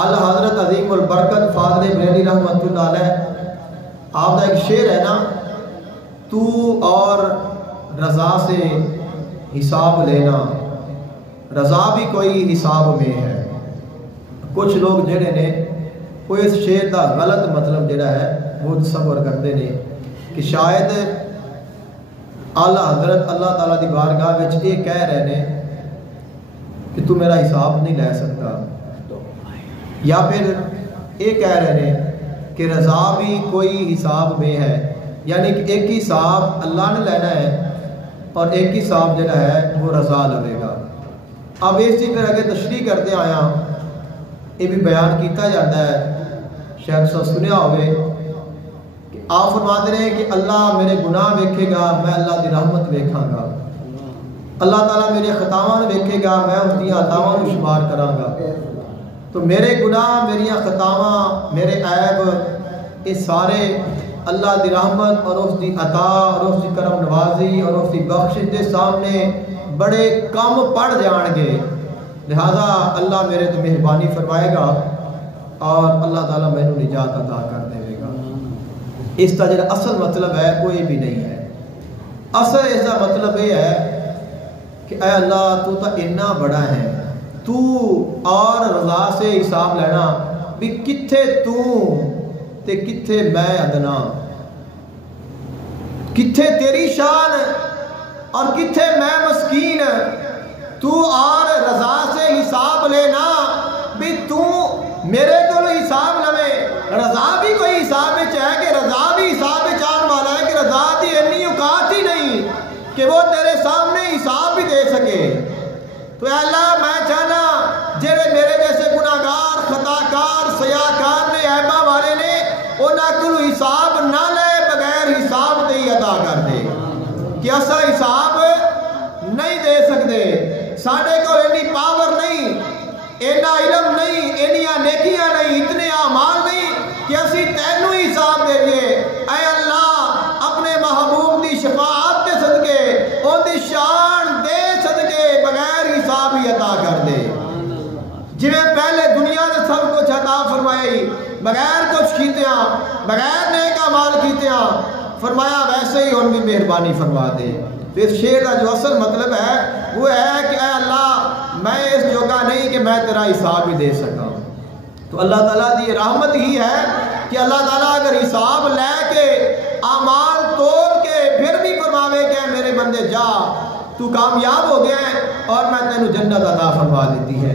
اعلیٰ حضرت عظیم البرکت فاضل بریلوی رحمۃ اللہ علیہ آپ کا ایک شعر ہے نا، تو اور رضا سے حساب لینا، رضا بھی کوئی حساب میں ہے۔ کچھ لوگ جڑے نے وہ اس شعر کا غلط مطلب جڑا ہے وہ تصور کرتے ہیں کہ شاید اعلیٰ حضرت اللہ تعالیٰ دی بارگاہ وچ یہ کہہ رہے ہیں کہ تو میرا حساب نہیں لے سکتا، یا پھر یہ کہہ رہے ہیں کہ رضا بھی کوئی حساب میں ہے، یعنی کہ ایک ہی حساب اللہ نے لینا ہے اور ایک ہی حساب جڑا ہے وہ رضا لے گا۔ اب اس چیز پھر آگے تشریح کرتے آیا یہ بھی بیان کیتا جاتا ہے، شاید سب سنیا ہوئے کہ آپ فرماتے ہیں کہ اللہ میرے گناہ ویکھے گا، میں اللہ دی رحمت ویکھاں گا، اللہ تعالیٰ میرے خطاواں ویکھے گا، میں اس دی عطاواں کو شمار کراں گا۔ تو میرے گناہ، میری خطاواں، میرے عیب، یہ سارے اللہ دی رحمت اور اس دی عطا اور اس دی کرم نوازی اور اس دی بخشش دے سامنے بڑے کم پڑ جان گے، لہذا اللہ میرے تو مہربانی فرمائے گا اور اللہ تعالیٰ میں نجات عطا کر دے گا۔ اس کا جو اصل مطلب ہے وہ یہ بھی نہیں ہے۔ اصل اس کا مطلب یہ ہے کہ اے اللہ تو اتنا بڑا ہے، تو اور رضا سے حساب لینا بھی کتھے تو تے کتھے میں ادنا، کتھے تیری شان اور کتھے میں مسکین، تو اور رضا سے حساب لینا بھی تو میرے کو حساب لوے، رضا بھی کوئی حساب میں ہے کہ رضا بھی حساب میں چاہنے والا ہے کہ رضا دی اتنی اوقات ہی نہیں کہ وہ تیرے سامنے حساب بھی دے سکے۔ تو اے اللہ میں چاہنا جڑے میرے جیسے گناہگار، خطاکار، سیاکار نے، عیباں والے نے، انہاں کو حساب نہ لے بغیر حساب دے ادا کر دے کہ ایسا حساب نہیں دے سکتے، ساڈے کو اتنی پاور نہیں، اینا علم نہیں، اینیاں نیکیاں نہیں، اتنے اعمال نہیں کہ اسی تینوں ہی حساب دے دیے۔ اے اللہ اپنے محبوب دی شفاعت دے صدقے، ان دی شان دے صدقے بغیر حساب ہی عطا کر دے، جویں پہلے دنیا نے سب کچھ عطا فرمائی بغیر کچھ کیتیاں، بغیر نیک اعمال کیتیاں، فرمایا ویسے ہی ان بھی مہربانی فرما دے۔ تو اس شعر کا جو اصل مطلب ہے وہ ہے کہ اے اللہ میں اس جوگا نہیں کہ میں تیرا حساب ہی دے سکا۔ تو اللہ تعالیٰ دی رحمت ہی ہے کہ اللہ تعالیٰ اگر حساب لے کے اعمال توڑ کے پھر بھی فرماوے کہ میرے بندے جا تو کامیاب ہو گیا ہے اور میں تینوں جنت عطا فرما دیتی ہے۔